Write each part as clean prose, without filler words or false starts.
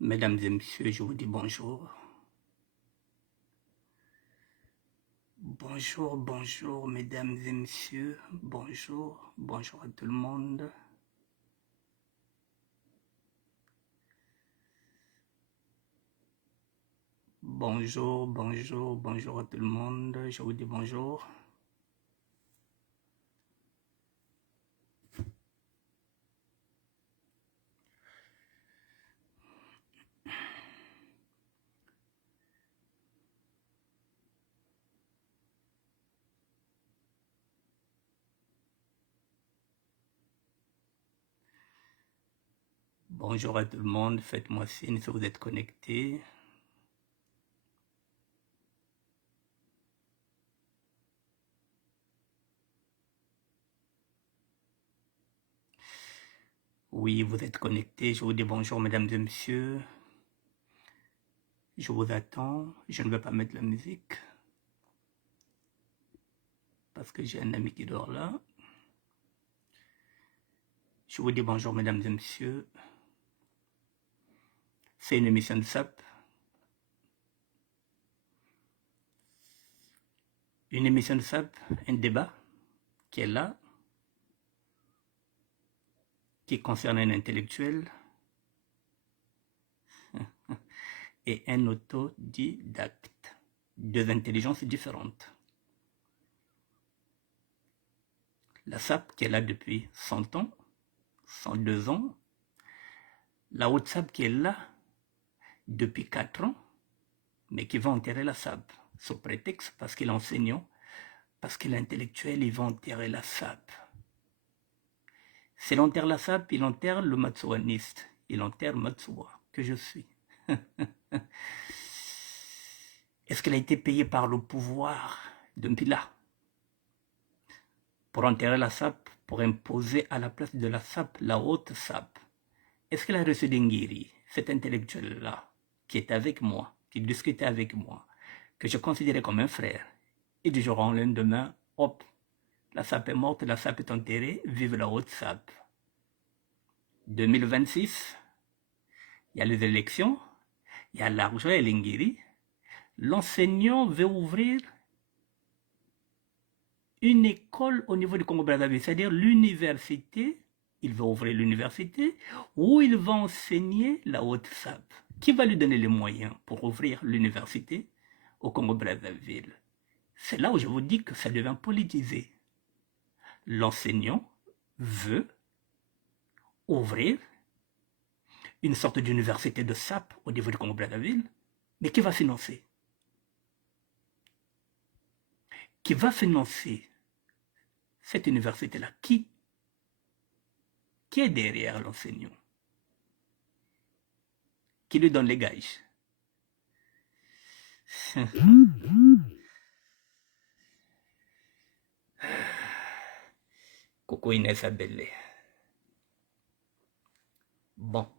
Mesdames et messieurs, je vous dis bonjour. Bonjour, bonjour, mesdames et messieurs. Bonjour, bonjour à tout le monde. Bonjour, bonjour, bonjour à tout le monde. Je vous dis bonjour. Bonjour à tout le monde. Faites-moi signe si vous êtes connectés. Oui, vous êtes connectés. Je vous dis bonjour, mesdames et messieurs. Je vous attends. Je ne vais pas mettre la musique parce que j'ai un ami qui dort là. Je vous dis bonjour, mesdames et messieurs. C'est une émission de SAP. Une émission de SAP, un débat qui est là, qui concerne un intellectuel et un autodidacte. Deux intelligences différentes. La SAP qui est là depuis 100 ans, 102 ans. La haute SAP qui est là depuis 4 ans, mais qui va enterrer la SAP, sous prétexte parce qu'il est enseignant, parce qu'il est intellectuel, il va enterrer la SAP. S'il enterre la SAP, il enterre le Matsuaniste, il enterre Matsuwa, que je suis. Est-ce qu'elle a été payée par le pouvoir de Mpila pour enterrer la SAP, pour imposer à la place de la SAP, la haute SAP? Est-ce qu'elle a reçu d'Ingiri, cet intellectuel-là, qui est avec moi, qui discutait avec moi, que je considérais comme un frère, et du jour au lendemain, hop, la SAP est morte, la SAP est enterrée, vive la haute SAP. 2026, il y a les élections, il y a l'argent et l'Ingiri. L'enseignant veut ouvrir une école au niveau du Congo-Brazzaville, c'est-à-dire l'université. Il va ouvrir l'université où il va enseigner la haute SAP. Qui va lui donner les moyens pour ouvrir l'université au Congo-Brazzaville? C'est là où je vous dis que ça devient politisé. L'enseignant veut ouvrir une sorte d'université de SAP au niveau du Congo-Brazzaville, mais qui va financer? Qui va financer cette université-là? Qui est derrière l'enseignant? Qui lui donne les gages? Coucou Inès Abellé. Bon.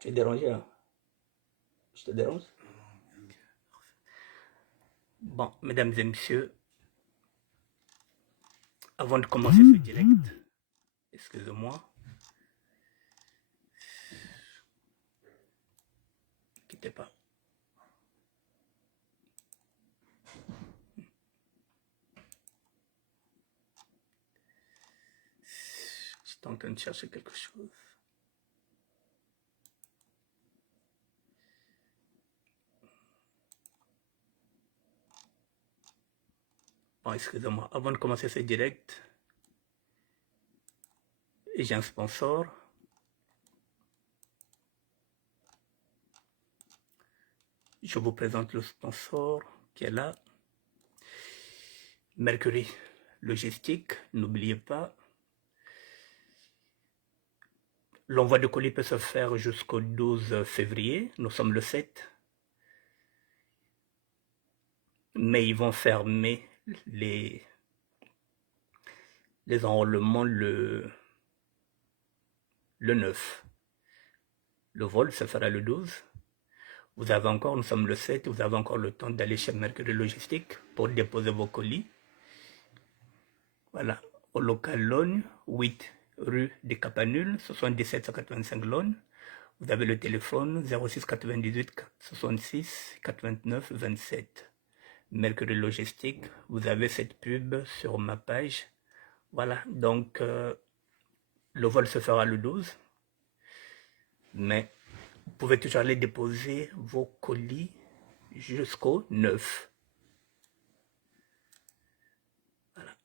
Tu es dérangé, hein? Je te dérange? Bon, mesdames et messieurs, avant de commencer ce direct, excusez-moi, ne quittez pas. J'étais en train de chercher quelque chose. Bon, excusez-moi, avant de commencer ce direct, j'ai un sponsor. Je vous présente le sponsor qui est là. Mercury Logistique, n'oubliez pas. L'envoi de colis peut se faire jusqu'au 12 février. Nous sommes le 7. Mais ils vont fermer les enrôlements le 9. Le vol se fera le 12. Vous avez encore, nous sommes le 7, vous avez encore le temps d'aller chez Mercury Logistique pour déposer vos colis. Voilà, au local Logne, 8 rue des Capanules, 77 185 Logne. Vous avez le téléphone 06 98 66 89 27. Mercury Logistique, vous avez cette pub sur ma page. Voilà, donc le vol se fera le 12. Mais vous pouvez toujours aller déposer vos colis jusqu'au 9. Voilà.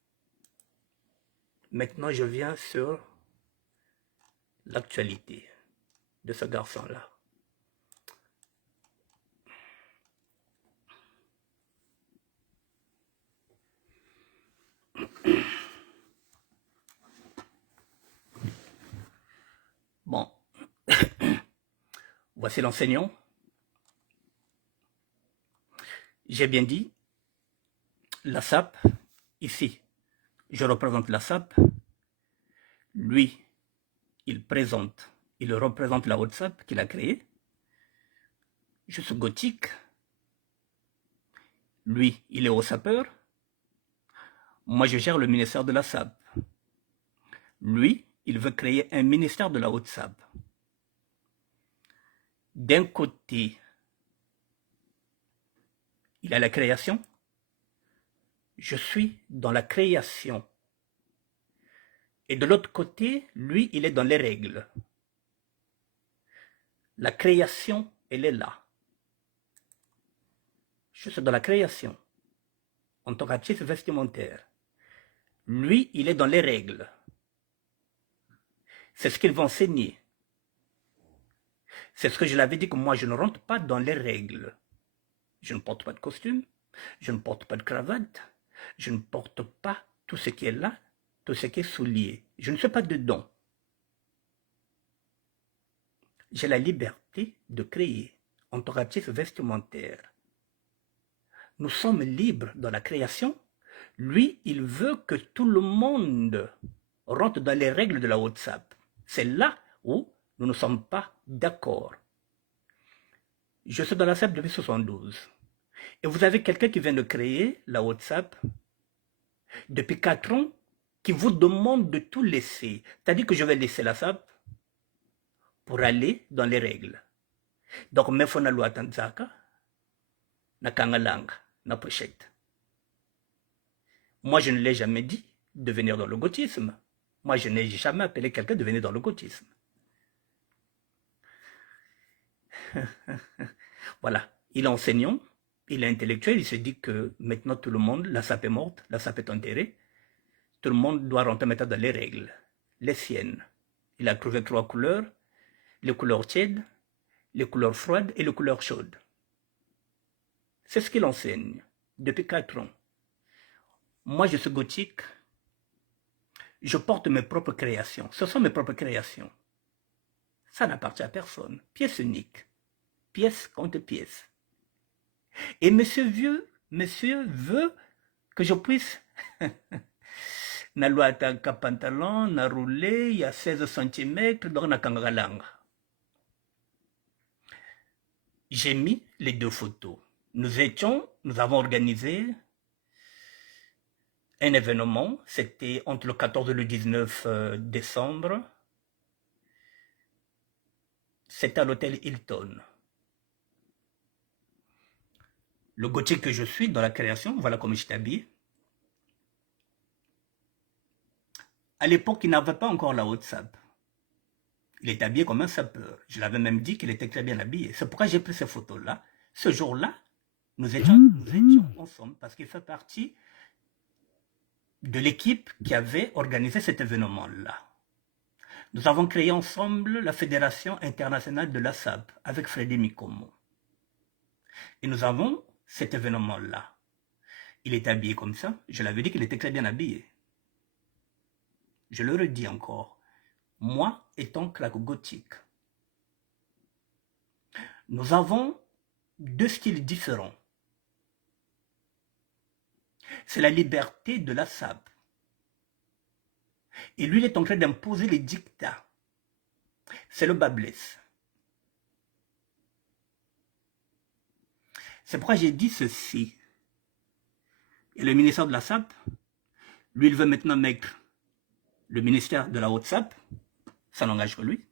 Maintenant, je viens sur l'actualité de ce garçon-là. Bon, voici l'enseignant. J'ai bien dit, la SAP, ici, je représente la SAP. Lui, il représente la WhatsApp qu'il a créée. Je suis gothique. Lui, il est au sapeur. Moi, je gère le ministère de la SAP. Lui, il veut créer un ministère de la WhatsApp. D'un côté, il a la création. Je suis dans la création. Et de l'autre côté, lui, il est dans les règles. La création, elle est là. Je suis dans la création, en tant qu'artiste vestimentaire. Lui, il est dans les règles. C'est ce qu'il va enseigner. C'est ce que je l'avais dit, que moi, je ne rentre pas dans les règles. Je ne porte pas de costume, je ne porte pas de cravate, je ne porte pas tout ce qui est là, tout ce qui est soulier. Je ne suis pas dedans. J'ai la liberté de créer en tant qu'artiste vestimentaire. Nous sommes libres dans la création. Lui, il veut que tout le monde rentre dans les règles de la WhatsApp. C'est là où nous ne sommes pas d'accord. Je suis dans la SAP depuis 72. Et vous avez quelqu'un qui vient de créer la WhatsApp depuis 4 ans, qui vous demande de tout laisser. C'est-à-dire que je vais laisser la SAP pour aller dans les règles. Donc, il faut loi tanzaka, na kangalanga, na pochette. Moi, je ne l'ai jamais dit de venir dans le gothisme. Moi, je n'ai jamais appelé quelqu'un de venir dans le gothisme. Voilà, il est enseignant, il est intellectuel, il se dit que maintenant tout le monde, la SAP est morte, la SAP est enterrée, tout le monde doit rentrer maintenant dans les règles, les siennes. Il a trouvé 3 couleurs, les couleurs tièdes, les couleurs froides et les couleurs chaudes. C'est ce qu'il enseigne depuis 4 ans. Moi, je suis gothique, je porte mes propres créations, ce sont mes propres créations. Ça n'appartient à personne, pièce unique. Pièce contre pièce. Et monsieur veut que je puisse na loi un pantalon, na roulé, il y a 16 cm, donc na kangalanga. J'ai mis les 2 photos. Nous avons organisé un événement, c'était entre le 14 et le 19 décembre. C'était à l'hôtel Hilton. Le gothique que je suis dans la création, voilà comment je t'habille. À l'époque, il n'avait pas encore la WhatsApp. Il est habillé comme un sapeur. Je l'avais même dit qu'il était très bien habillé. C'est pourquoi j'ai pris ces photos-là. Ce jour-là, nous étions ensemble parce qu'il fait partie de l'équipe qui avait organisé cet événement-là. Nous avons créé ensemble la Fédération internationale de la SAP avec Freddy Mikomo. Et nous avons cet événement-là. Il est habillé comme ça. Je l'avais dit qu'il était très bien habillé. Je le redis encore. Moi, étant crack gothique, nous avons 2 styles différents. C'est la liberté de la SAP. Et lui, il est en train d'imposer les dictats. C'est le bas blesse. C'est pourquoi j'ai dit ceci. Et le ministère de la SAP, lui, il veut maintenant mettre Le ministère de la WhatsApp, ça n'engage que lui.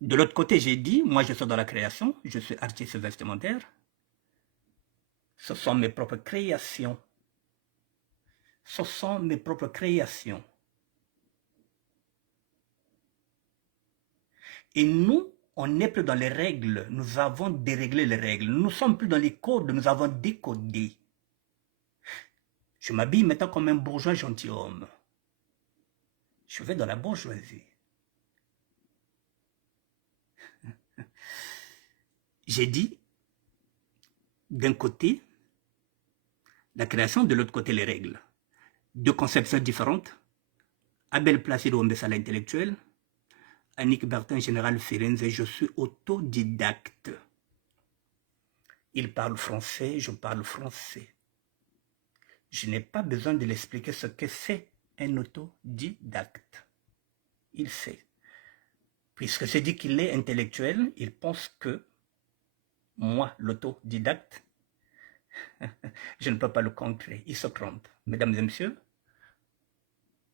De l'autre côté, j'ai dit, moi je suis dans la création, je suis artiste vestimentaire. Ce sont mes propres créations. Ce sont mes propres créations. Et nous, on n'est plus dans les règles. Nous avons déréglé les règles. Nous ne sommes plus dans les codes, nous avons décodé. Je m'habille maintenant comme un bourgeois gentilhomme. Je vais dans la bourgeoisie. J'ai dit, d'un côté, la création, de l'autre côté, les règles. Deux conceptions différentes. Abel Placido Ombessa, l'intellectuel. Annick Bertin, général Firenze, je suis autodidacte. Il parle français, je parle français. Je n'ai pas besoin de l'expliquer ce que c'est un autodidacte. Il sait. Puisque c'est dit qu'il est intellectuel, il pense que moi, l'autodidacte, je ne peux pas le contrer. Il se trompe. Mesdames et messieurs,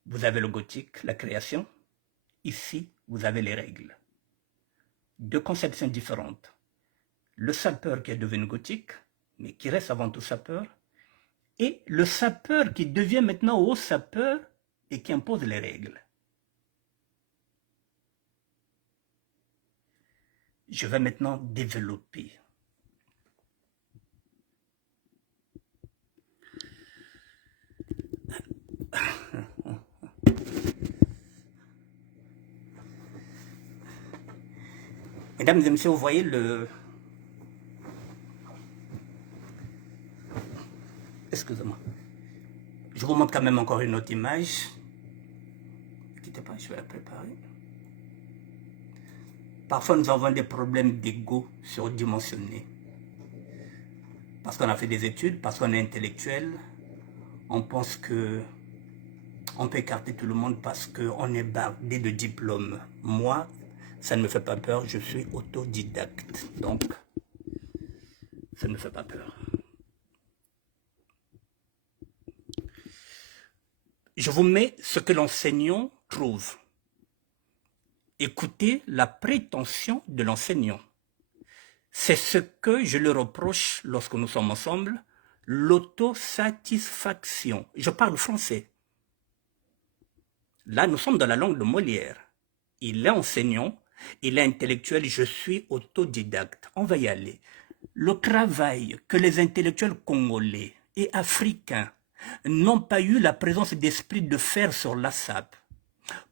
vous avez le gothique, la création. Ici, vous avez les règles. Deux conceptions différentes. Le sapeur qui est devenu gothique, mais qui reste avant tout sapeur, et le sapeur qui devient maintenant haut sapeur et qui impose les règles. Je vais maintenant développer. Mesdames et messieurs, vous voyez le... Excusez-moi. Je vous montre quand même encore une autre image. Ne quittez pas, je vais la préparer. Parfois, nous avons des problèmes d'ego surdimensionnés. Parce qu'on a fait des études, parce qu'on est intellectuel, on pense que on peut écarter tout le monde parce qu'on est bardé de diplômes. Moi, ça ne me fait pas peur, je suis autodidacte. Donc, ça ne me fait pas peur. Je vous mets ce que l'enseignant trouve. Écoutez la prétention de l'enseignant. C'est ce que je le reproche lorsque nous sommes ensemble, l'autosatisfaction. Je parle français. Là, nous sommes dans la langue de Molière. Il est enseignant, il est intellectuel, je suis autodidacte. On va y aller. Le travail que les intellectuels congolais et africains n'ont pas eu la présence d'esprit de faire sur la SAP.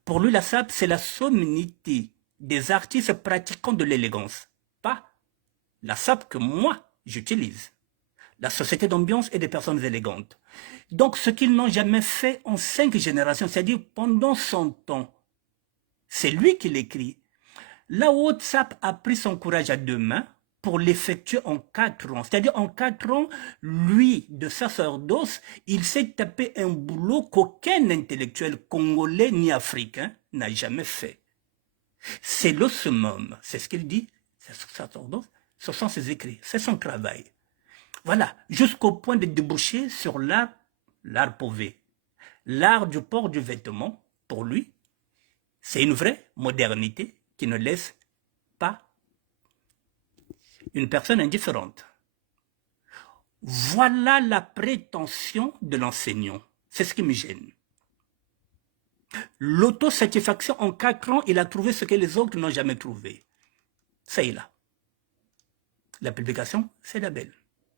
Pour lui, la SAP, c'est la sommité des artistes pratiquant de l'élégance, pas la SAP que moi, j'utilise. La société d'ambiance et des personnes élégantes. Donc, ce qu'ils n'ont jamais fait en 5 générations, c'est-à-dire pendant 100 ans, c'est lui qui l'écrit. La WhatsApp a pris son courage à deux mains pour l'effectuer en 4 ans. C'est-à-dire en 4 ans, lui, de sacerdoce, il s'est tapé un boulot qu'aucun intellectuel congolais ni africain n'a jamais fait. C'est le summum, c'est ce qu'il dit, c'est sacerdoce, ce sont ses écrits, c'est son travail. Voilà, jusqu'au point de déboucher sur l'art pauvé. L'art du port du vêtement, pour lui, c'est une vraie modernité qui ne laisse pas une personne indifférente. Voilà la prétention de l'enseignant. C'est ce qui me gêne. L'autosatisfaction, en 4 ans, il a trouvé ce que les autres n'ont jamais trouvé. Ça y est là. La publication, c'est d'Abel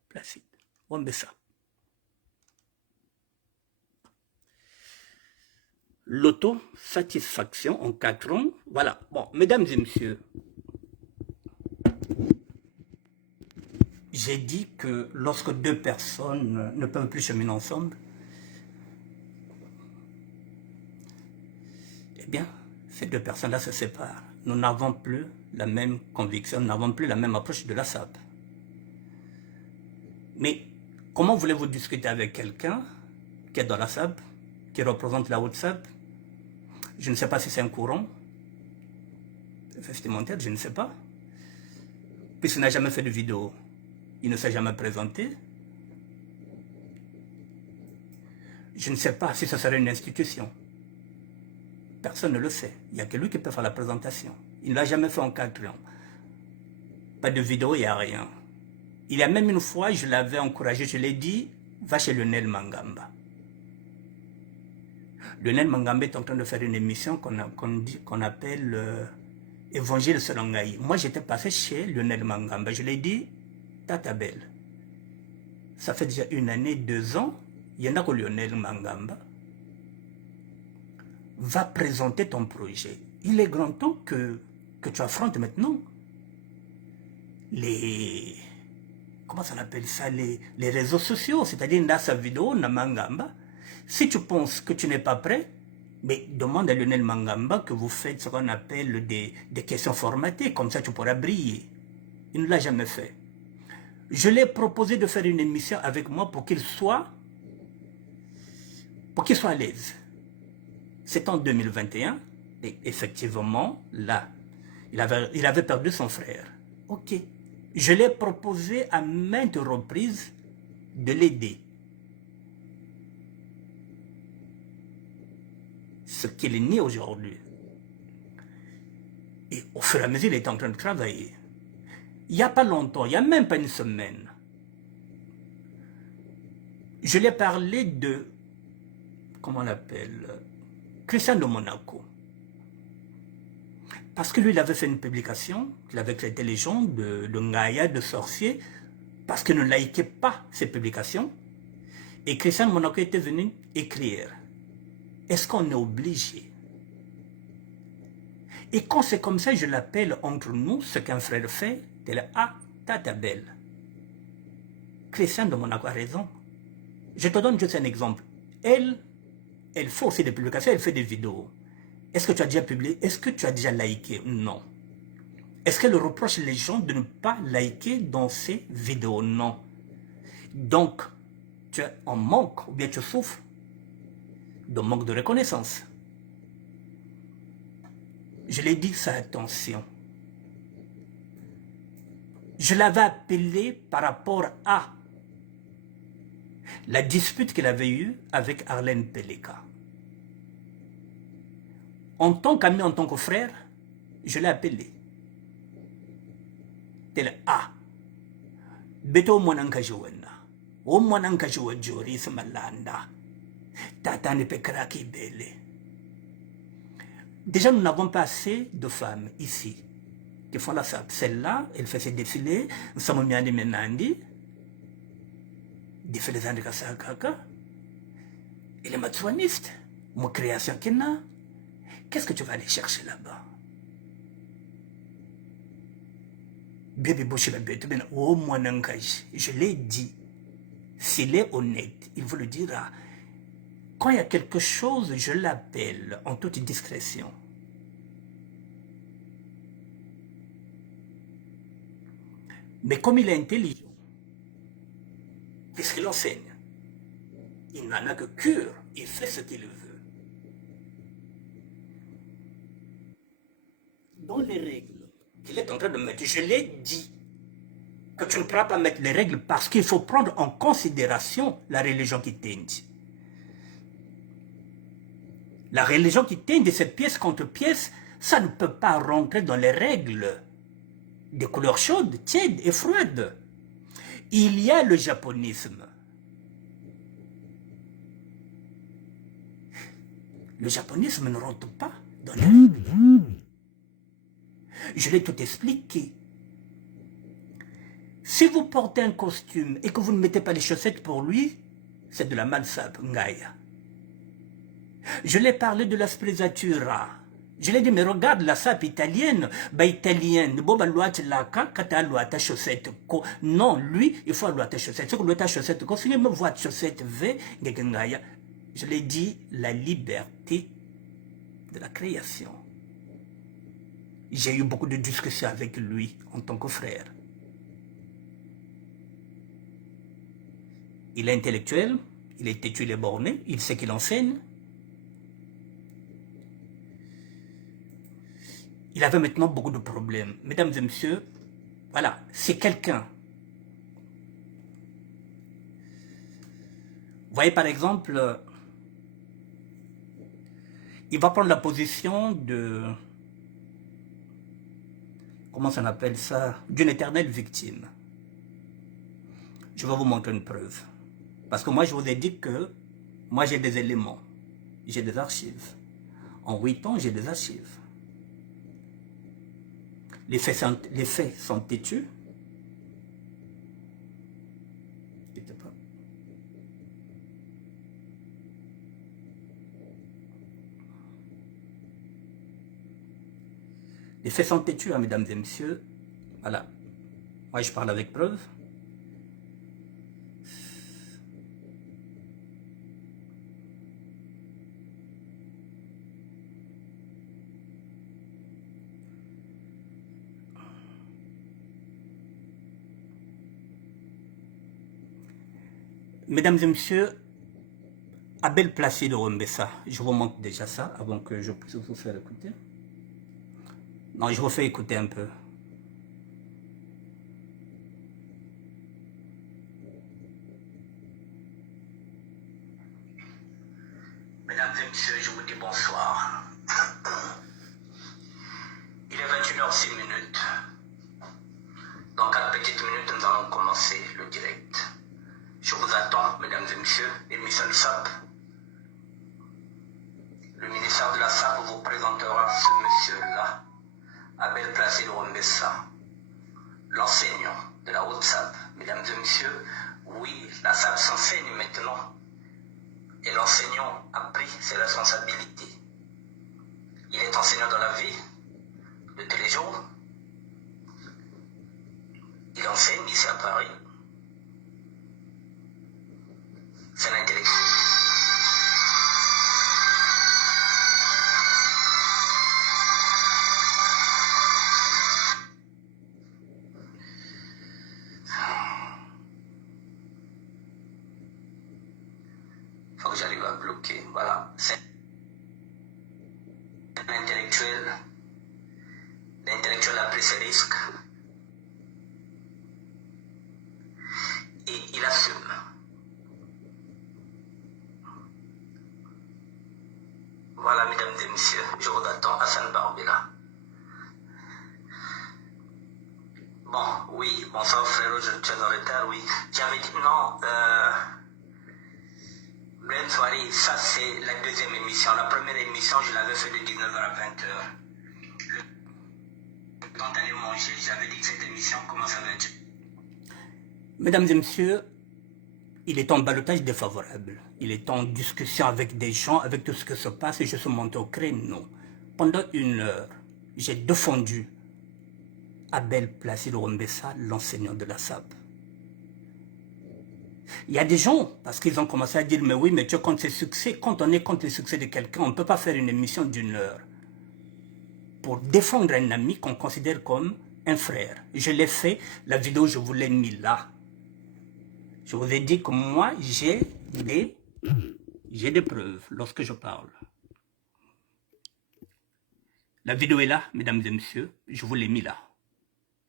Placide Ombessa. L'autosatisfaction en 4 ans, voilà. Bon, mesdames et messieurs, j'ai dit que lorsque deux personnes ne peuvent plus cheminer ensemble, eh bien, ces deux personnes-là se séparent. Nous n'avons plus la même conviction, nous n'avons plus la même approche de la SAP. Mais comment voulez-vous discuter avec quelqu'un qui est dans la SAP, qui représente la WhatsApp? Je ne sais pas si c'est un courant vestimentaire, je ne sais pas. Puisqu'il n'a jamais fait de vidéo, il ne s'est jamais présenté. Je ne sais pas si ce serait une institution. Personne ne le sait. Il n'y a que lui qui peut faire la présentation. Il ne l'a jamais fait en 4 ans. Pas de vidéo, il n'y a rien. Il y a même une fois, je l'avais encouragé, je l'ai dit, va chez Lionel Mangamba. Lionel Mangamba est en train de faire une émission qu'on appelle Évangile selon Ngaï. Moi, j'étais passé chez Lionel Mangamba. Je lui ai dit, Tata Belle, ça fait déjà 1 année, 2 ans, il y en a que Lionel Mangamba va présenter ton projet. Il est grand temps que tu affrontes maintenant les... Comment ça appelle ça? Les réseaux sociaux, c'est-à-dire dans sa vidéo, na Mangamba. Si tu penses que tu n'es pas prêt, mais demande à Lionel Mangamba que vous faites ce qu'on appelle des questions formatées, comme ça tu pourras briller. Il ne l'a jamais fait. Je lui ai proposé de faire une émission avec moi pour qu'il soit à l'aise. C'est en 2021, et effectivement, là, il avait perdu son frère. Ok. Je l'ai proposé à maintes reprises de l'aider. Ce qu'il nie aujourd'hui. Et au fur et à mesure, il est en train de travailler. Il n'y a pas longtemps, il n'y a même pas une semaine, je lui ai parlé de, comment on l'appelle, Christian de Monaco. Parce que lui, il avait fait une publication, il avait traité les gens de Ngaya, de sorcier, parce qu'il ne likait pas ses publications. Et Christian de Monaco était venu écrire. Est-ce qu'on est obligé? Et quand c'est comme ça, je l'appelle entre nous, ce qu'un frère fait, tel A, Tata Belle. Christian de Monaco a raison. Je te donne juste un exemple. Elle fait aussi des publications, elle fait des vidéos. Est-ce que tu as déjà publié? Est-ce que tu as déjà liké? Non. Est-ce qu'elle reproche les gens de ne pas liker dans ses vidéos? Non. Donc, tu es en manque, ou bien tu souffres de manque de reconnaissance. Je l'ai dit, ça, attention. Je l'avais appelé par rapport à la dispute qu'il avait eue avec Arlène Peleka. En tant qu'ami, en tant que frère, je l'ai appelé. Tel A. Beto mwananka jouena. O mwananka joue Joris Malanda. Tata ne peut craquer belle. Déjà, nous n'avons pas assez de femmes ici qui font la sape. Celle-là, elle fait ses défilés. Nous sommes mis à des menandi. Défilés de Kasakaka. Elle est matouaniste. Mon création qu'il a. Qu'est-ce que tu vas aller chercher là-bas? Bébé Boucher la bête, oh mon engage, je l'ai dit. S'il est honnête, il vous le dira. Quand il y a quelque chose, je l'appelle en toute discrétion. Mais comme il est intelligent, qu'est-ce qu'il enseigne? Il n'en a que cure, il fait ce qu'il veut. Dans les règles qu'il est en train de mettre, je l'ai dit que tu ne pourras pas mettre les règles parce qu'il faut prendre en considération la religion qui tente. La religion qui tente, c'est pièce contre pièce, ça ne peut pas rentrer dans les règles des couleurs chaudes, tièdes et froides. Il y a le japonisme. Le japonisme ne rentre pas dans les règles. Je l'ai tout expliqué. Si vous portez un costume et que vous ne mettez pas les chaussettes pour lui, c'est de la malsape, Ngaya. Je l'ai parlé de la sprezzatura. Je l'ai dit, mais regarde la sape italienne. Bah, italienne, boba loite laka, kata loite chaussette. Non, lui, il faut loite chaussette. C'est que loite chaussette, quand il me voit chaussette V, Ngaya. Je l'ai dit, la liberté de la création. J'ai eu beaucoup de discussions avec lui en tant que frère. Il est intellectuel, il est têtu, il est borné, il sait qu'il enseigne. Il avait maintenant beaucoup de problèmes. Mesdames et messieurs, voilà, c'est quelqu'un. Vous voyez par exemple, Il va prendre la position de, comment ça appelle ça, d'une éternelle victime. Je vais vous montrer une preuve. Parce que moi, je vous ai dit que moi, j'ai des éléments, j'ai des archives. En 8 ans, j'ai des archives. Les faits sont têtus. Les faits sont têtus, hein, mesdames et messieurs. Voilà. Moi, je parle avec preuve. Mesdames et messieurs, Abel Placide Rumbessa, je vous montre déjà ça avant que je puisse vous faire écouter. Non, je vous fais écouter un peu. Mesdames et messieurs, je vous dis bonsoir. Il est 21h06. Dans 4 petites minutes, nous allons commencer le direct. Je vous attends, mesdames et messieurs, émission du SAP. Le ministère de la SAP vous présentera ce monsieur-là, Abel Placide Rumbessa, l'enseignant de la haute SAP. Mesdames et messieurs, oui, la SAP s'enseigne maintenant. Et l'enseignant a pris ses responsabilités. Il est enseignant dans la vie de tous les jours. Il enseigne ici à Paris. C'est l'intellectuel. Faut que j'arrive à bloquer. Voilà. C'est l'intellectuel. L'intellectuel a pris ses risques. Et il assume. Voilà, mesdames et messieurs, je vous attends, Hassan Barbela. Bon, oui, bonsoir frérot, je suis en retard, oui. J'avais dit non, Blend soirée, ça c'est la deuxième émission. La première émission, je l'avais fait de 19h à 20h. Quand d'aller manger, j'avais dit que cette émission commence à 20h. Mesdames et messieurs, il est en ballottage défavorable. Il est en discussion avec des gens, avec tout ce qui se passe, et je suis monté au créneau. Pendant 1 heure, j'ai défendu Abel Placide Rumbessa, l'enseignant de la SAP. Il y a des gens, parce qu'ils ont commencé à dire, mais oui, mais tu es contre ses succès. Quand on est contre le succès de quelqu'un, on ne peut pas faire une émission d'1 heure pour défendre un ami qu'on considère comme un frère. Je l'ai fait, la vidéo, je vous l'ai mis là. Je vous ai dit que moi, j'ai des preuves lorsque je parle. La vidéo est là, mesdames et messieurs, je vous l'ai mis là.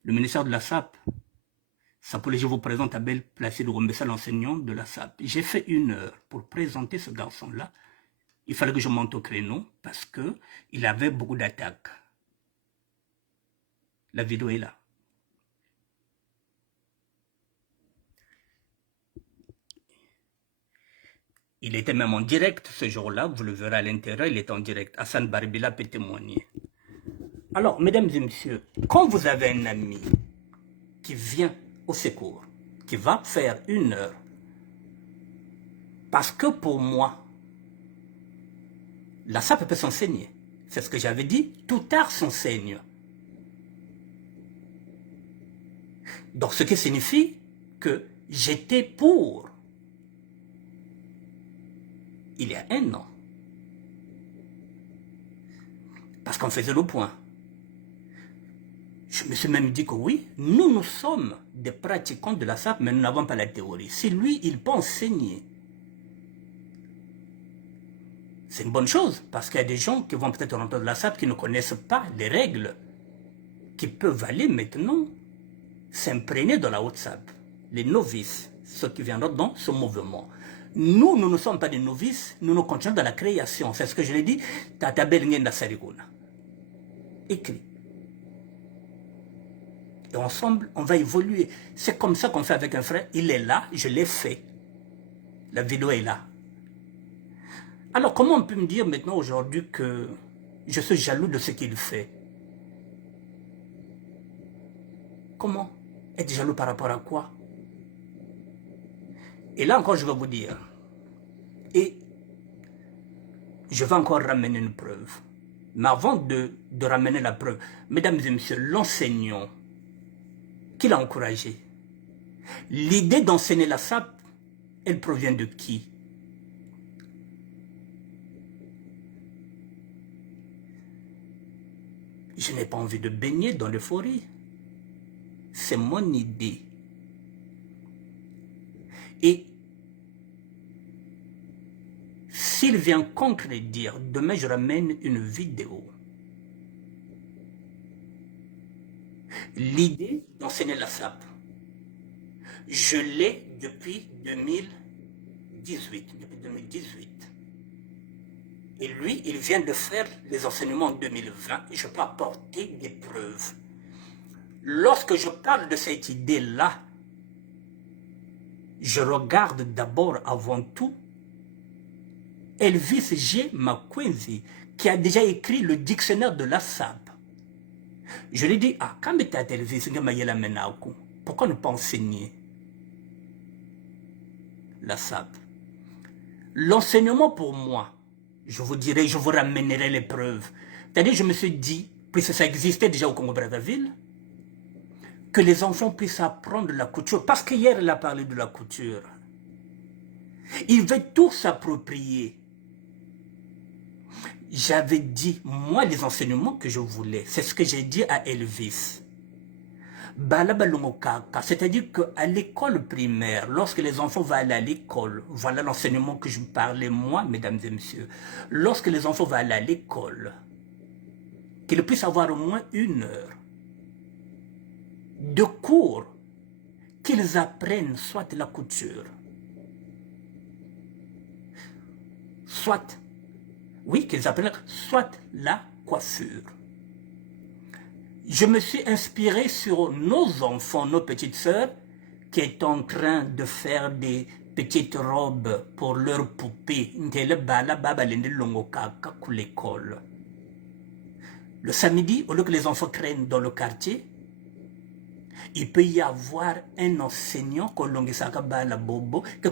Le ministère de la SAP, je vous présente Abel Placide Rumbessa, l'enseignant de la SAP. J'ai fait 1 heure pour présenter ce garçon-là. Il fallait que je monte au créneau parce qu'il avait beaucoup d'attaques. La vidéo est là. Il était même en direct ce jour-là, vous le verrez à l'intérieur, il est en direct. Hassan Barbela peut témoigner. Alors, mesdames et messieurs, quand vous avez un ami qui vient au secours, qui va faire 1 heure, parce que pour moi, la SAP peut s'enseigner. C'est ce que j'avais dit, tout art s'enseigne. Donc, ce qui signifie que j'étais pour, il y a 1 an. Parce qu'on faisait le point. Je me suis même dit que oui, nous sommes des pratiquants de la SAP, mais nous n'avons pas la théorie. Si lui, il peut enseigner, c'est une bonne chose, parce qu'il y a des gens qui vont peut-être rentrer de la SAP qui ne connaissent pas les règles, qui peuvent aller maintenant s'imprégner dans la haute SAP. Les novices, ceux qui viendront dans ce mouvement. Nous, nous ne sommes pas des novices, nous nous continuons dans la création. C'est ce que je l'ai dit. Tata Belngenda Sariguna. Écrit. Et ensemble, on va évoluer. C'est comme ça qu'on fait avec un frère. Il est là, je l'ai fait. La vidéo est là. Alors, comment on peut me dire maintenant aujourd'hui que je suis jaloux de ce qu'il fait? Comment? Être jaloux par rapport à quoi? Et là encore, je vais vous dire. Et je vais encore ramener une preuve. Mais avant de ramener la preuve, mesdames et messieurs, l'enseignant qui l'a encouragé, l'idée d'enseigner la SAP, elle provient de qui? Je n'ai pas envie de baigner dans l'euphorie. C'est mon idée. Et s'il vient contredire, demain je ramène une vidéo. L'idée d'enseigner la SAP, je l'ai depuis 2018. Et lui, il vient de faire les enseignements en 2020 et je peux apporter des preuves. Lorsque je parle de cette idée-là, je regarde d'abord, avant tout, Elvis G. Makwenzi, qui a déjà écrit le dictionnaire de la SAP. Je lui dis, ah, quand tu as Elvis, pourquoi ne pas enseigner la SAP? L'enseignement pour moi, je vous dirai, je vous ramènerai les preuves. C'est-à-dire, je me suis dit, puisque ça existait déjà au Congo-Brazzaville, que les enfants puissent apprendre la couture. Parce qu'hier, il a parlé de la couture. Il veut tout s'approprier. J'avais dit, moi, les enseignements que je voulais, c'est ce que j'ai dit à Elvis. C'est-à-dire qu'à l'école primaire, lorsque les enfants vont aller à l'école, voilà l'enseignement que je parlais moi, mesdames et messieurs, lorsque les enfants vont aller à l'école, qu'ils puissent avoir au moins 1 heure de cours, qu'ils apprennent soit la couture, soit, oui, qu'ils apprennent, soit la coiffure. Je me suis inspiré sur nos enfants, nos petites sœurs, qui est en train de faire des petites robes pour leurs poupées. Le samedi, au lieu que les enfants traînent dans le quartier, il peut y avoir un enseignant qui a bobo, qui a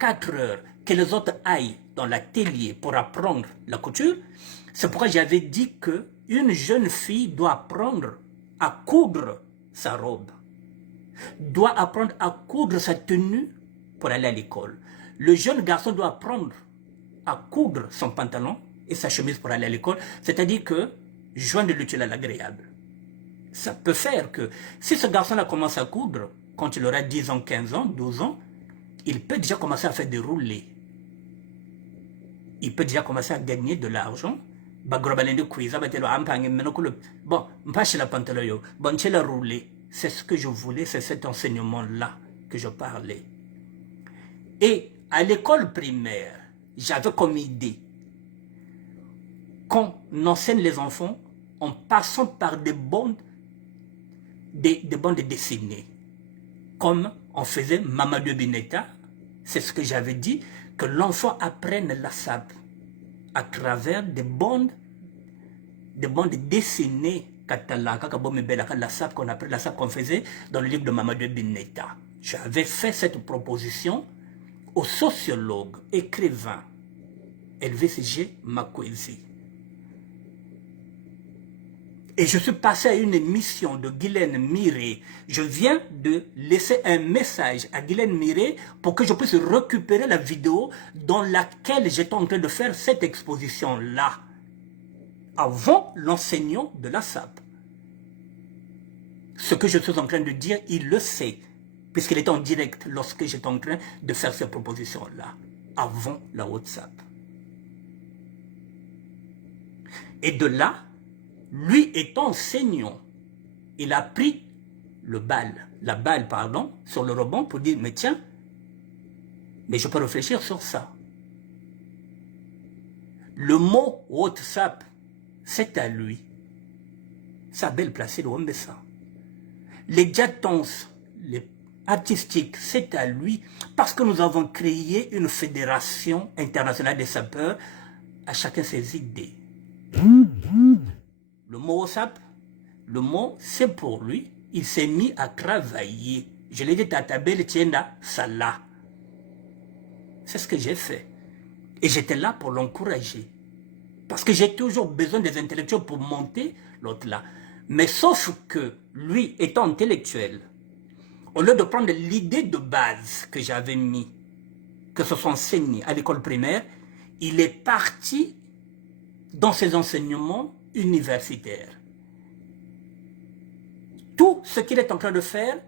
4 heures, que les autres aillent dans l'atelier pour apprendre la couture. C'est pourquoi j'avais dit qu'une jeune fille doit apprendre à coudre sa robe, doit apprendre à coudre sa tenue pour aller à l'école. Le jeune garçon doit apprendre à coudre son pantalon et sa chemise pour aller à l'école, c'est-à-dire que joindre l'utile à l'agréable. Ça peut faire que si ce garçon-là commence à coudre, quand il aura 10 ans, 15 ans, 12 ans, il peut déjà commencer à faire des roulés. Il peut déjà commencer à gagner de l'argent. Bon, la roulé. C'est ce que je voulais, c'est cet enseignement-là que je parlais. Et à l'école primaire, j'avais comme idée qu'on enseigne les enfants en passant par des bandes dessinées. Comme on faisait Mamadou Bineta, c'est ce que j'avais dit, que l'enfant apprenne la SAP à travers des bandes dessinées, la SAP qu'on appelle la SAP qu'on faisait dans le livre de Mamadou Bineta. J'avais fait cette proposition au sociologue, écrivain, Elvis G. Makwenzi. Et je suis passé à une émission de Guylaine Miré. Je viens de laisser un message à Guylaine Miré pour que je puisse récupérer la vidéo dans laquelle j'étais en train de faire cette exposition-là, avant l'enseignant de la SAP. Ce que je suis en train de dire, il le sait, puisqu'il était en direct lorsque j'étais en train de faire cette proposition-là, avant la haute SAP. Et de là, lui étant enseignant, il a pris le bal. la balle, pardon, sur le rebond pour dire, mais tiens, mais je peux réfléchir sur ça. Le mot WhatsApp, c'est à lui. Ça belle placé de Wambessa. Les jatons, les artistiques, c'est à lui parce que nous avons créé une fédération internationale des sapeurs, à chacun ses idées. Le mot WhatsApp, le mot c'est pour lui, il s'est mis à travailler. Je l'ai dit, Tatabel Tienda Salah. C'est ce que j'ai fait. Et j'étais là pour l'encourager. Parce que j'ai toujours besoin des intellectuels pour monter l'autre là. Mais sauf que lui, étant intellectuel, au lieu de prendre l'idée de base que j'avais mis, que ce soit enseigné à l'école primaire, il est parti dans ses enseignements universitaires. Tout ce qu'il est en train de faire,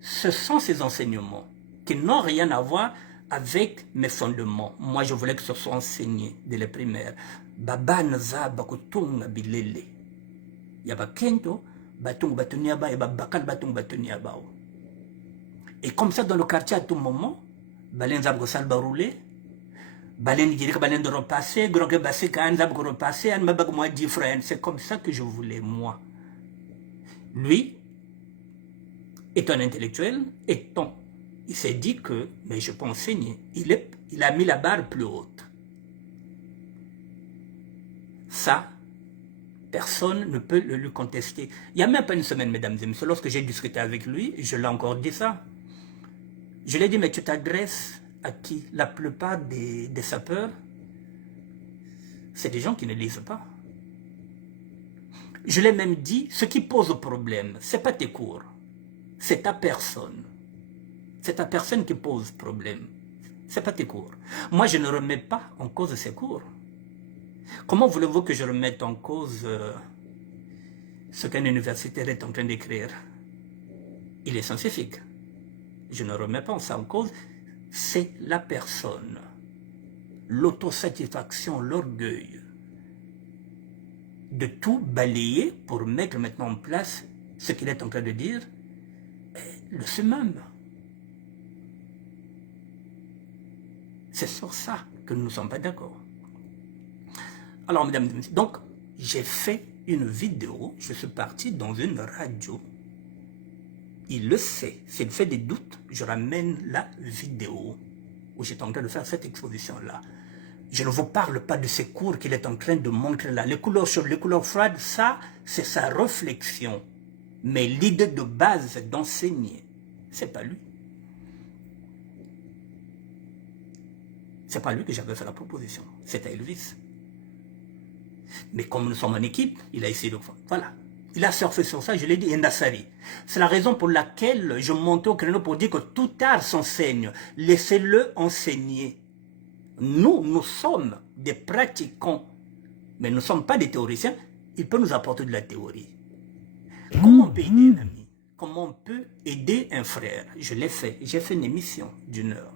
ce sont ses enseignements qui n'ont rien à voir avec mes fondements. Moi, je voulais que ce soit enseigné dès les primaires. Baba naza bakutunga bilele. Yaba kento batung batuniaba et babakal batung batuniabao. Et comme ça, dans le quartier, à tout moment, balen zab gosal baroulé, balen dirait que balen de repasser, grogue bassé kan zab repasser, an mabag moi different. C'est comme ça que je voulais, moi. Lui est un intellectuel, étant. Il s'est dit que, mais je peux enseigner. Il a mis la barre plus haute. Ça, personne ne peut le lui contester. Il n'y a même pas une semaine, mesdames et messieurs, lorsque j'ai discuté avec lui, je l'ai encore dit ça. Je lui ai dit, mais tu t'adresses à qui? La plupart des sapeurs, c'est des gens qui ne lisent pas. Je l'ai même dit, ce qui pose problème, ce n'est pas tes cours, c'est ta personne. C'est ta personne qui pose problème. Ce n'est pas tes cours. Moi, je ne remets pas en cause ces cours. Comment voulez-vous que je remette en cause ce qu'un universitaire est en train d'écrire? Il est scientifique. Je ne remets pas ça en cause. C'est la personne. L'autosatisfaction, l'orgueil. De tout balayer pour mettre maintenant en place ce qu'il est en train de dire, le summum. C'est sur ça que nous ne sommes pas d'accord. Alors, mesdames et messieurs, donc, j'ai fait une vidéo, je suis parti dans une radio. Il le sait, s'il fait des doutes, je ramène la vidéo où j'étais en train de faire cette exposition-là. Je ne vous parle pas de ces cours qu'il est en train de montrer là. Les couleurs chaudes, les couleurs froides, ça, c'est sa réflexion. Mais l'idée de base d'enseigner, c'est pas lui. C'est pas lui que j'avais fait la proposition, c'était Elvis. Mais comme nous sommes en équipe, il a essayé de faire. Voilà. Il a surfé sur ça, je l'ai dit, Ndassari. C'est la raison pour laquelle je montais au créneau pour dire que tout art s'enseigne. Laissez-le enseigner. Nous sommes des pratiquants, mais nous ne sommes pas des théoriciens. Il peut nous apporter de la théorie. Comment on peut aider un ami? Comment on peut aider un frère? Je l'ai fait. J'ai fait une émission d'1 heure.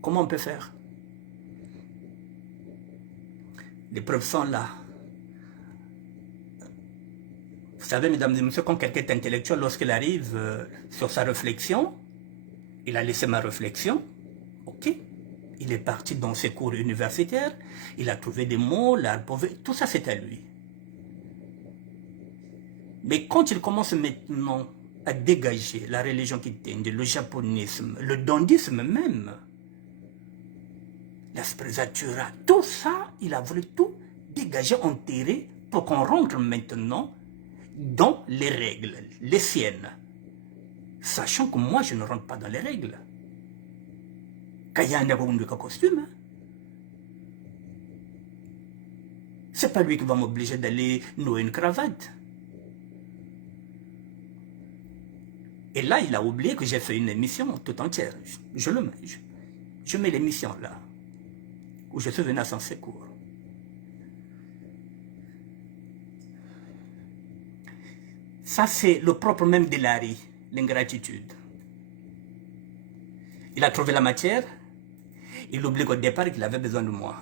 Comment on peut faire? Les preuves sont là. Vous savez, mesdames et messieurs, quand quelqu'un est intellectuel, lorsqu'il arrive sur sa réflexion, il a laissé ma réflexion, ok? Il est parti dans ses cours universitaires, il a trouvé des mots, tout ça c'est à lui. Mais quand il commence maintenant à dégager la religion qui tient, le japonisme, le dandisme même, la sprezzatura, tout ça, il a voulu tout dégager, enterrer, pour qu'on rentre maintenant dans les règles, les siennes. Sachant que moi, je ne rentre pas dans les règles. Kayanda a costume. C'est pas lui qui va m'obliger d'aller nouer une cravate. Et là, il a oublié que j'ai fait une émission tout entière. Je mets l'émission là, où je suis venu à son secours. Ça, c'est le propre même de Larry, l'ingratitude. Il a trouvé la matière, il oublie qu'au départ qu'il avait besoin de moi.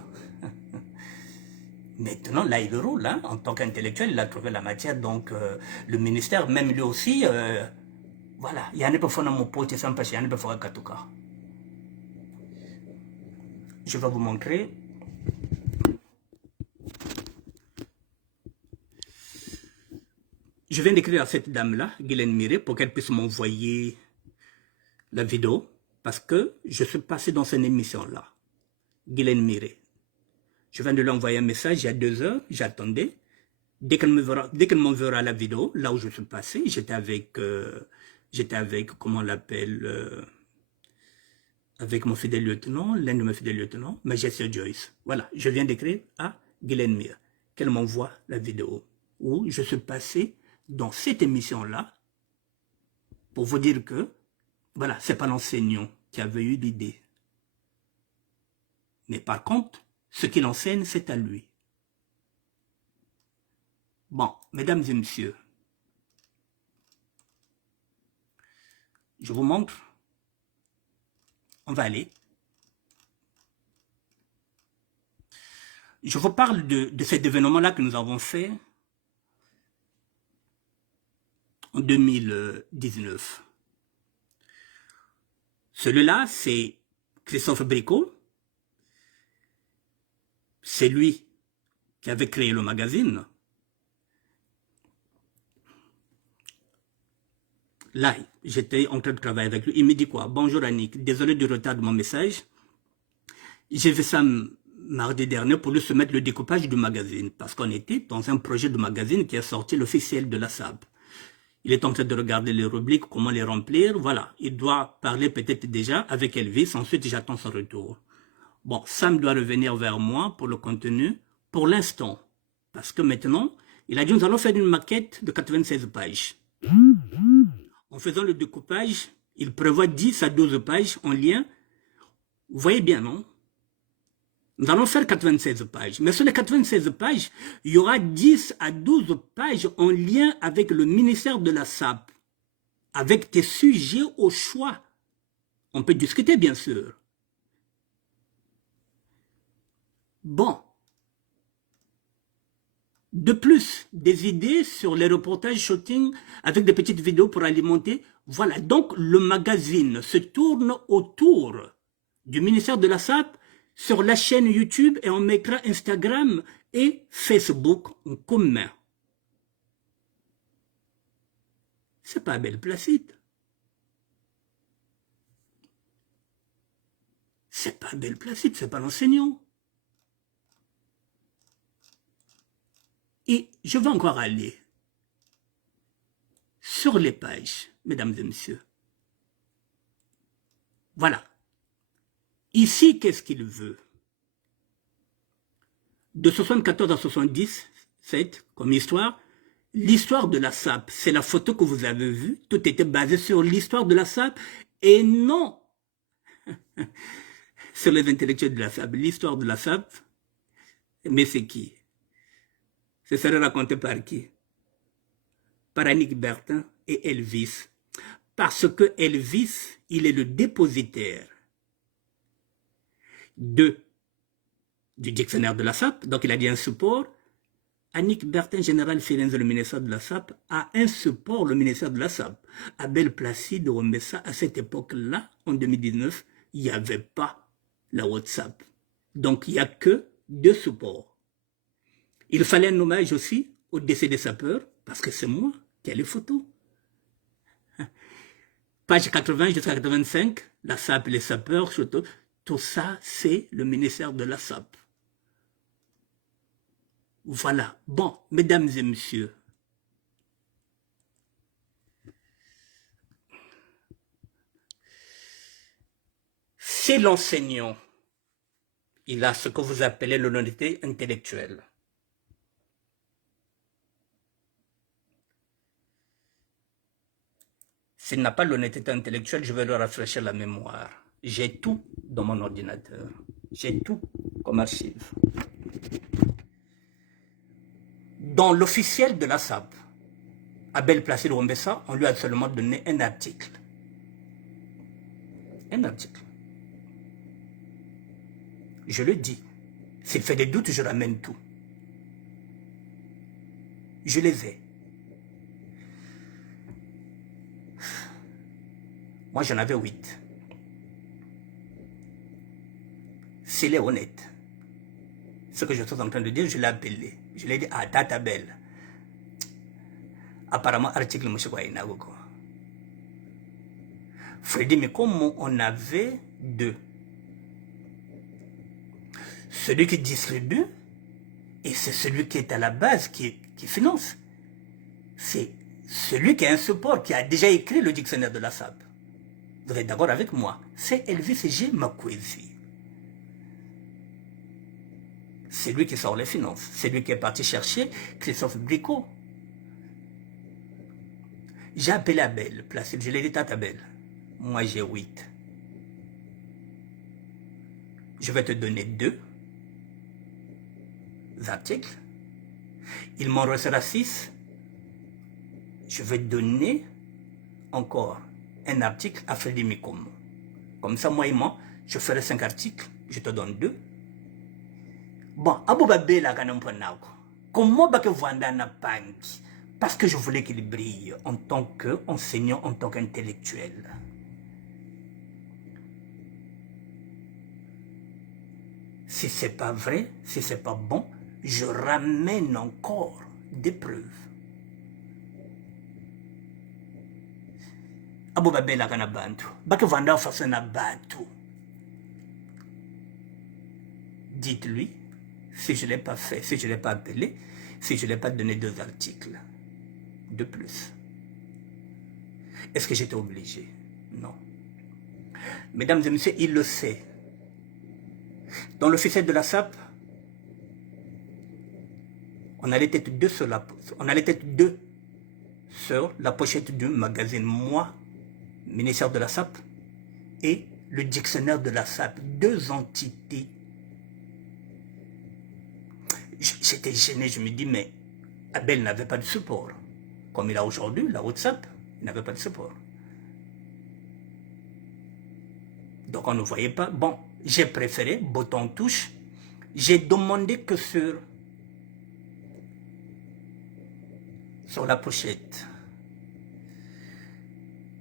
Maintenant, là, il roule, hein, en tant qu'intellectuel, il a trouvé la matière, donc le ministère, même lui aussi, voilà, il y a un peu de mon pote, sans passer, il y a un peu de Katuka. Je vais vous montrer. Je viens d'écrire à cette dame-là, Guylaine Miré, pour qu'elle puisse m'envoyer la vidéo, parce que je suis passé dans cette émission-là, Guylaine Miré. Je viens de lui envoyer un message il y a 2 heures, j'attendais. Dès qu'elle m'enverra la vidéo, là où je suis passé, j'étais avec, comment on l'appelle, avec mon fidèle lieutenant, l'un de mes fidèles lieutenants, Majestia Joyce. Voilà, je viens d'écrire à Guylaine Mir, qu'elle m'envoie la vidéo où je suis passé dans cette émission-là pour vous dire que, voilà, c'est pas l'enseignant qui avait eu l'idée. Mais par contre, ce qu'il enseigne, c'est à lui. Bon, mesdames et messieurs, je vous montre. On va aller. Je vous parle de cet événement-là que nous avons fait en 2019. Celui-là, c'est Christophe Bricot. C'est lui qui avait créé le magazine. Là, j'étais en train de travailler avec lui. Il me dit quoi? Bonjour Annick, désolé du retard de mon message. J'ai fait ça mardi dernier pour lui soumettre le découpage du magazine, parce qu'on était dans un projet de magazine qui a sorti l'officiel de la SAB. Il est en train de regarder les rubriques, comment les remplir, voilà. Il doit parler peut-être déjà avec Elvis, ensuite j'attends son retour. Bon, Sam doit revenir vers moi pour le contenu, pour l'instant, parce que maintenant, il a dit nous allons faire une maquette de 96 pages. En faisant le découpage, il prévoit 10 à 12 pages en lien. Vous voyez bien, non? Nous allons faire 96 pages. Mais sur les 96 pages, il y aura 10 à 12 pages en lien avec le ministère de la SAP, avec des sujets au choix. On peut discuter, bien sûr. Bon. De plus, des idées sur les reportages shooting avec des petites vidéos pour alimenter. Voilà, donc le magazine se tourne autour du ministère de la SAP sur la chaîne YouTube et on mettra Instagram et Facebook en commun. C'est pas Abel Placide. C'est pas Abel Placide, c'est pas l'enseignant. Et je vais encore aller sur les pages, mesdames et messieurs. Voilà. Ici, qu'est-ce qu'il veut? De 74 à 77, comme histoire, l'histoire de la SAP, c'est la photo que vous avez vue. Tout était basé sur l'histoire de la SAP et non sur les intellectuels de la SAP. L'histoire de la SAP, mais c'est qui? Ce serait raconté par qui? Par Annick Bertin et Elvis. Parce que Elvis, il est le dépositaire du dictionnaire de la SAP, donc il a dit un support. Annick Bertin, général Firenze, le ministère de la SAP, a un support, le ministère de la SAP. Abel Placide Oumbessa, à cette époque-là, en 2019, il n'y avait pas la WhatsApp. Donc il n'y a que 2 supports. Il fallait un hommage aussi au décès des sapeurs, parce que c'est moi qui ai les photos. Page 80 jusqu'à 85, la SAP, les sapeurs, tout ça, c'est le ministère de la SAP. Voilà. Bon, mesdames et messieurs, si l'enseignant, il a ce que vous appelez l'honnêteté intellectuelle, s'il n'a pas l'honnêteté intellectuelle, je vais lui rafraîchir la mémoire. J'ai tout dans mon ordinateur. J'ai tout comme archive. Dans l'officiel de la SAP, Abel Placide Oumbessa, on lui a seulement donné un article. Un article. Je le dis. S'il fait des doutes, je ramène tout. Je les ai. Moi, j'en avais 8. S'il est honnête, ce que je suis en train de dire, je l'ai appelé. Je l'ai dit, ah, Tata Belle. Apparemment, article M. Kwainago. Freddy, mais comme on avait 2, celui qui distribue et c'est celui qui est à la base, qui finance. C'est celui qui a un support, qui a déjà écrit le dictionnaire de la SAP. Vous êtes d'accord avec moi? C'est Elvis G. Makwezi. C'est lui qui sort les finances. C'est lui qui est parti chercher Christophe Bricot. J'ai appelé Abel, Placide. Je l'ai dit, Tata Abel. Moi, j'ai 8. Je vais te donner 2 articles. Il m'en restera 6. Je vais donner encore un article à Freddy Mikomo. Comme ça, moi et moi, je ferai 5 articles. Je te donne 2. Bon, Aboubabe la kanampanako. Comment que Vanda na panki? Parce que je voulais qu'il brille en tant qu'enseignant, en tant qu'intellectuel. Si c'est pas vrai, si c'est pas bon, je ramène encore des preuves. Aboubabe la kanabantu. Bake Vanda fasse na bantu. Dites-lui, si je ne l'ai pas fait, si je ne l'ai pas appelé, si je ne l'ai pas donné 2 articles de plus. Est-ce que j'étais obligé? Non. Mesdames et messieurs, il le sait. Dans le fichier de la SAP, on allait être 2 sur la, on allait être 2 sur la pochette du magazine. Moi, ministère de la SAP, et le dictionnaire de la SAP. 2 entités. J'étais gêné, je me dis, mais Abel n'avait pas de support. Comme il a aujourd'hui, la WhatsApp, il n'avait pas de support. Donc on ne voyait pas. Bon, j'ai préféré, bouton touche. J'ai demandé que sur la pochette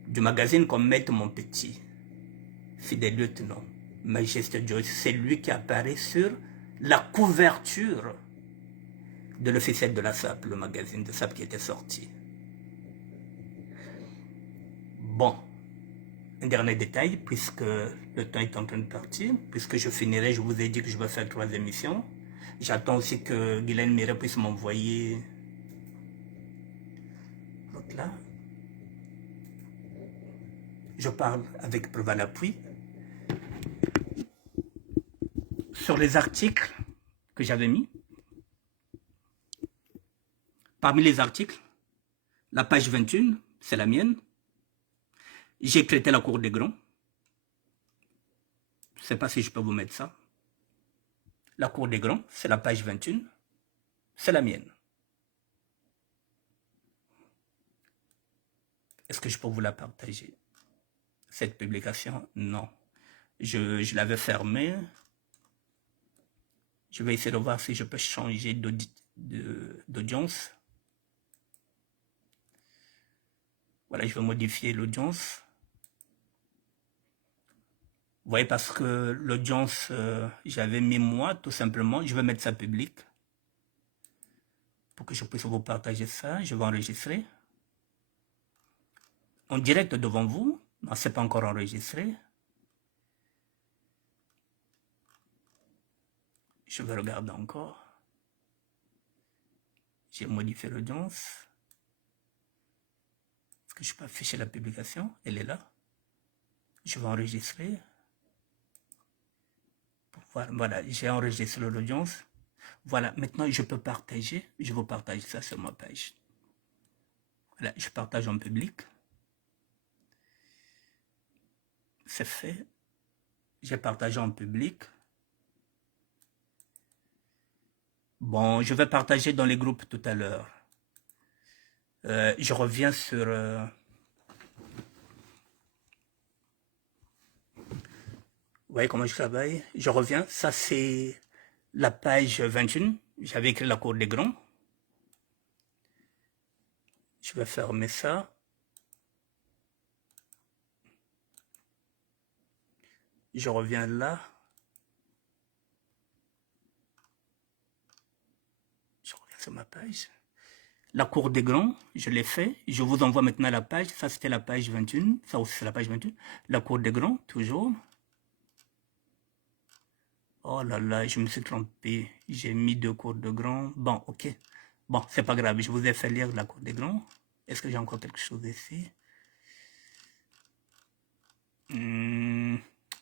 du magazine qu'on mette mon petit fidèle lieutenant, Majesté Joyce. C'est lui qui apparaît sur la couverture de l'officiel de la SAP, le magazine de SAP qui était sorti. Bon, un dernier détail, puisque le temps est en train de partir, puisque je finirai, je vous ai dit que je vais faire 3 émissions. J'attends aussi que Guylaine Mire puisse m'envoyer l'autre là. Je parle avec preuve à l'appui sur les articles que j'avais mis. Parmi les articles, la page 21, c'est la mienne. J'ai traité la cour des grands. Je ne sais pas si je peux vous mettre ça. La cour des grands, c'est la page 21. C'est la mienne. Est-ce que je peux vous la partager? Cette publication, non. Je l'avais fermée. Je vais essayer de voir si je peux changer d'audience. Voilà, je vais modifier l'audience. Vous voyez, parce que l'audience, j'avais mis moi, tout simplement. Je vais mettre ça public. Pour que je puisse vous partager ça. Je vais enregistrer. En direct devant vous. Non, ce n'est pas encore enregistré. Je vais regarder encore. J'ai modifié l'audience. Est-ce que je peux afficher la publication? Elle est là. Je vais enregistrer. Voilà, j'ai enregistré l'audience. Voilà, maintenant je peux partager. Je vais partager ça sur ma page. Voilà, je partage en public. C'est fait. J'ai partagé en public. Bon, je vais partager dans les groupes tout à l'heure. Je reviens sur... Vous voyez comment je travaille? Je reviens. Ça, c'est la page 21. J'avais écrit la cour des grands. Je vais fermer ça. Je reviens là. Je reviens sur ma page. La cour des grands, je l'ai fait. Je vous envoie maintenant la page. Ça, c'était la page 21. Ça aussi, c'est la page 21. La cour des grands, toujours. Oh là là, je me suis trompé. J'ai mis 2 cours de grands. Bon, ok. Bon, c'est pas grave. Je vous ai fait lire la cour des grands. Est-ce que j'ai encore quelque chose ici?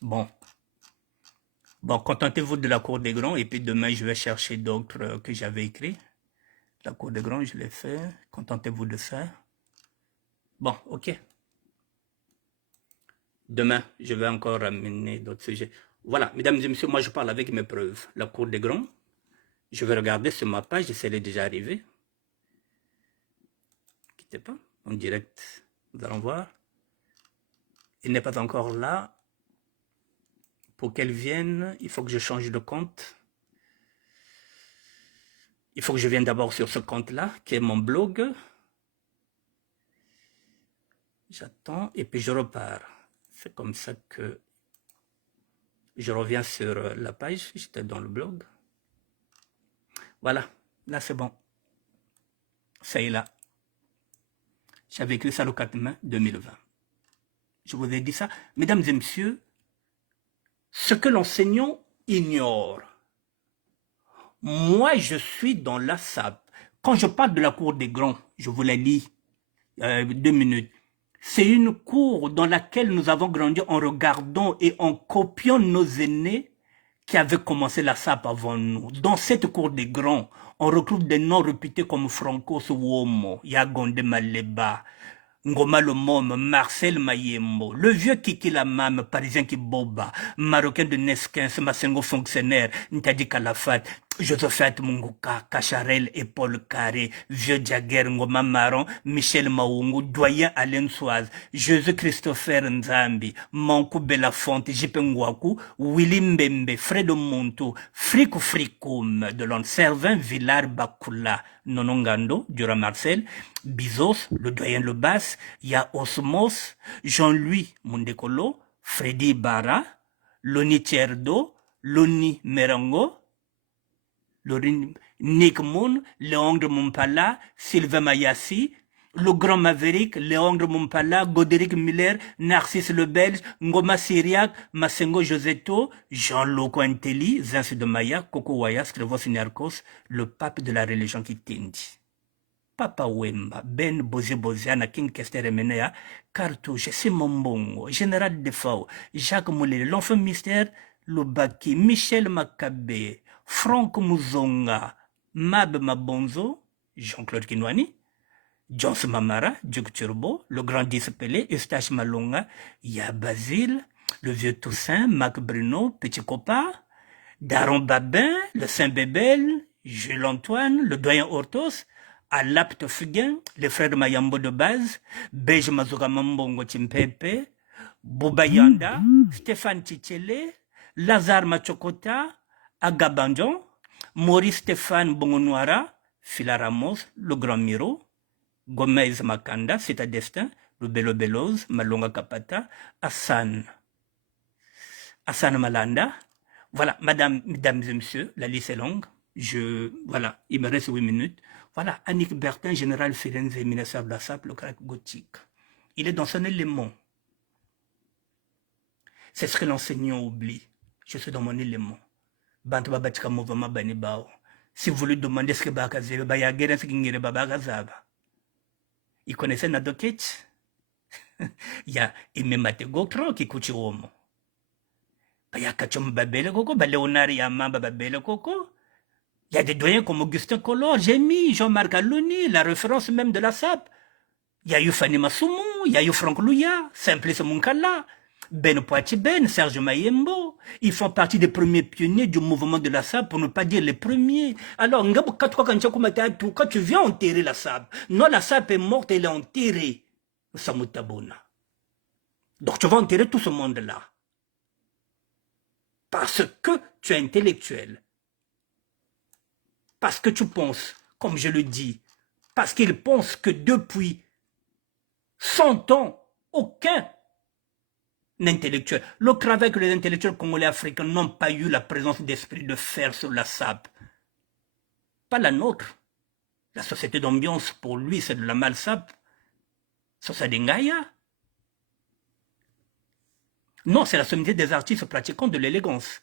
Bon. Bon, contentez-vous de la cour des grands. Et puis demain, je vais chercher d'autres que j'avais écrits. La cour des grands, je l'ai fait. Contentez-vous de ça. Bon, ok. Demain, je vais encore ramener d'autres sujets. Voilà, mesdames et messieurs, moi je parle avec mes preuves. La cour des grands, je vais regarder sur ma page, c'est déjà arrivé. Ne quittez pas, en direct, nous allons voir. Il n'est pas encore là. Pour qu'elle vienne, il faut que je change de compte. Il faut que je vienne d'abord sur ce compte-là, qui est mon blog. J'attends et puis je repars. C'est comme ça que je reviens sur la page. J'étais dans le blog. Voilà, là c'est bon. Ça y est là. J'avais écrit ça le 4 mai 2020. Je vous ai dit ça. Mesdames et messieurs, ce que l'enseignant ignore, moi je suis dans la SAP. Quand je parle de la cour des grands, je vous la lis 2 minutes. C'est une cour dans laquelle nous avons grandi en regardant et en copiant nos aînés qui avaient commencé la SAP avant nous. Dans cette cour des grands, on retrouve des noms réputés comme Franco Suomo, Yagonde Maleba, Ngoma le Mom, Marcel Mayembo, le vieux Kiki Lamam, parisien qui boba, marocain de Neskins, Massengo fonctionnaire, Ntadi Kalafat, Josephat Munguka, Kacharel et Paul Carré, vieux Jagger, Ngoma Maron, Michel Maungu, doyen Alain Soaz, José Christopher Nzambi, Mankou Belafonte, Jipengwaku, Willy Mbembe, Fredo Monto, Frikou Frikoum, de l'on Servin Villar Bakula, Nonongando, Dura Marcel, Bizos, le doyen Lebas, il y a Osmos, Jean-Louis Mundekolo, Freddy Bara, Loni Tierdo, Loni Merango, Nick Moon, Léandre Mumpala, Sylvain Mayassi, le grand Maverick, Léandre Mumpala, Godéric Miller, Narcisse le Belge, Ngoma Syriac, Massengo Josetto, Jean-Luc Anteli, Zins de Maya, Coco Wayas, Clevos Niarkos, le pape de la religion qui t'indie. Papa Wemba, Ben Bozi Boziana, King Kester Menea, Cartouche, Simon Bongo, Général Defao, Jacques Moulé, l'enfant mystère, Lobaki, Michel Makabe, Franck Mouzonga, Mab Mabonzo, Jean-Claude Kinwani, Jones Mamara, Duke Turbo, le grand Pelé, Eustache Malonga, Ya Basile, le vieux Toussaint, Mac Bruno, Petit Copa, Daron Babin, le Saint-Bébel, Jules Antoine, le doyen Hortos, Alapte Fugain, les frères Mayambo de base, Beige Mazura Mambongo Timpepe, Bouba Yanda, Stéphane Tichele, Lazare Machokota, Agabandjon, Maurice Stéphane Bongonoara, Phila Ramos, le Grand Miro, Gomez Makanda, c'est à destin, le Bello Belloz, Malonga Kapata, Hassan Malanda. Voilà, mesdames et messieurs, la liste est longue. Voilà, il me reste 8 minutes. Voilà, Annick Bertin, général Firenze, ministre de la SAP, le crack gothique. Il est dans son élément. C'est ce que l'enseignant oublie. Je suis dans mon élément. Si vous lui demandez ce que Bakazebe, Bayagera, ce qu'il y a Babagazaba. Il connaissait Nadokech. Il y a Imemate Gokro qui coûte Romo. Bayakachom Babele Koko, Baleonari Yamamba Babele Koko. Il y a des doyens comme Augustin Collor, j'ai mis Jean-Marc Aloni, la référence même de la SAP. Il y a eu Fanny Massoumou, il y a eu Franck Louya, Simplice Munkala, Ben Poitier Ben, Serge Mayembo. Ils font partie des premiers pionniers du mouvement de la SAP, pour ne pas dire les premiers. Alors, quand tu viens enterrer la SAP, non, la SAP est morte, elle est enterrée. Samutabona. Donc tu vas enterrer tout ce monde-là. Parce que tu es intellectuel. Parce que tu penses, comme je le dis, Parce qu'ils pensent que depuis 100 ans, aucun intellectuel, le travail que les intellectuels congolais africains n'ont pas eu la présence d'esprit de faire sur la SAP. Pas la nôtre. La société d'ambiance, pour lui, c'est de la malsape. Ça, c'est des Ngaya. Non, c'est la sommité des artistes pratiquant de l'élégance.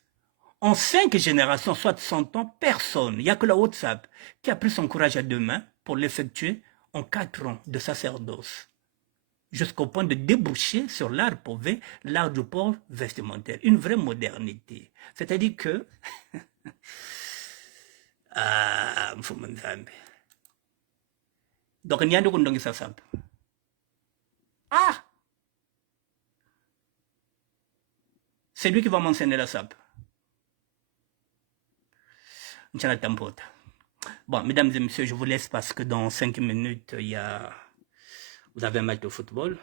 En 5 générations, soit 100 ans, personne, il n'y a que la WhatsApp, qui a pris son courage à deux mains pour l'effectuer en 4 ans de sacerdoce, jusqu'au point de déboucher sur l'art pauvé, l'art du port vestimentaire, une vraie modernité. C'est-à-dire que... donc, il y a de ça simple. Ah! C'est lui qui va m'enseigner la SAP. Bon, mesdames et messieurs, je vous laisse parce que dans 5 minutes, vous avez un match de football.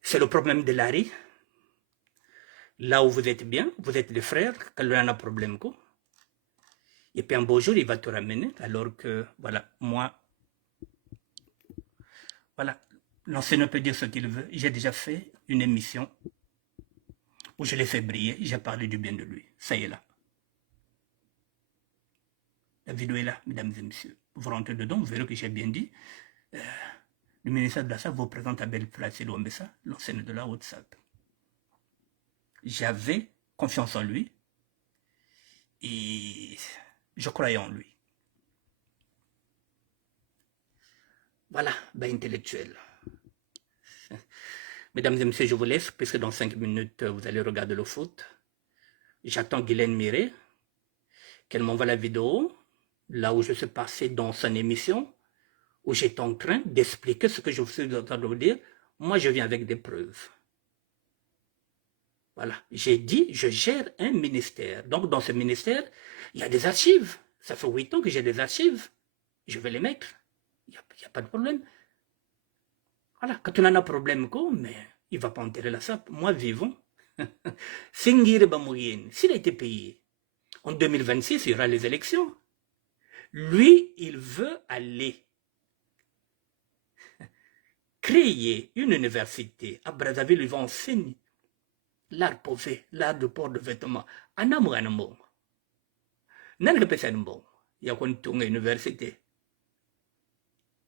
C'est le problème de Larry. Là où vous êtes bien, vous êtes des frères, quand il y a un problème, quoi. Et puis un beau jour, il va te ramener, alors que, voilà, moi, voilà, l'enseignant peut dire ce qu'il veut. J'ai déjà fait une émission où je l'ai fait briller, j'ai parlé du bien de lui. Ça y est là. La vidéo est là, mesdames et messieurs. Vous rentrez dedans, vous verrez que j'ai bien dit. Le ministère de la SAP vous présente Abel Placide Ouambessa, l'enseignant de la WhatsApp. J'avais confiance en lui et je croyais en lui. Voilà, ben intellectuel. Mesdames et messieurs, je vous laisse, puisque dans 5 minutes, vous allez regarder le foot. J'attends Guylaine Miré, qu'elle m'envoie la vidéo, là où je suis passé dans son émission, où j'étais en train d'expliquer ce que je suis en train de vous dire. Moi, je viens avec des preuves. Voilà, j'ai dit, je gère un ministère. Donc, dans ce ministère, il y a des archives. Ça fait 8 ans que j'ai des archives. Je vais les mettre. Il n'y a pas de problème. Voilà, quand on a un problème, mais il ne va pas enterrer la SAP. Moi, vivant. S'il a été payé, en 2026, il y aura les élections. Lui, il veut aller créer une université. À Brazzaville, il va enseigner l'art posé, l'art de port de vêtements. Anamouanambo. Nan le pesanbo. Il y a une université.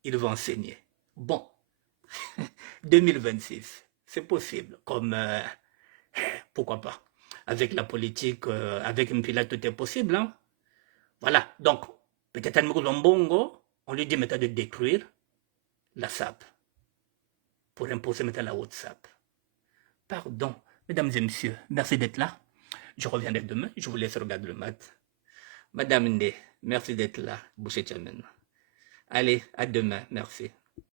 Il va enseigner. Bon. 2026. C'est possible. Comme, pourquoi pas. Avec la politique, avec une pilote, tout est possible. Hein? Voilà. Donc, peut-être un Mbongo, on lui dit maintenant de détruire la SAP pour imposer maintenant la WhatsApp. Pardon. Mesdames et messieurs, merci d'être là. Je reviendrai demain. Je vous laisse regarder le mat. Madame Ndé, merci d'être là. Boucher Tchamen. Allez, à demain. Merci.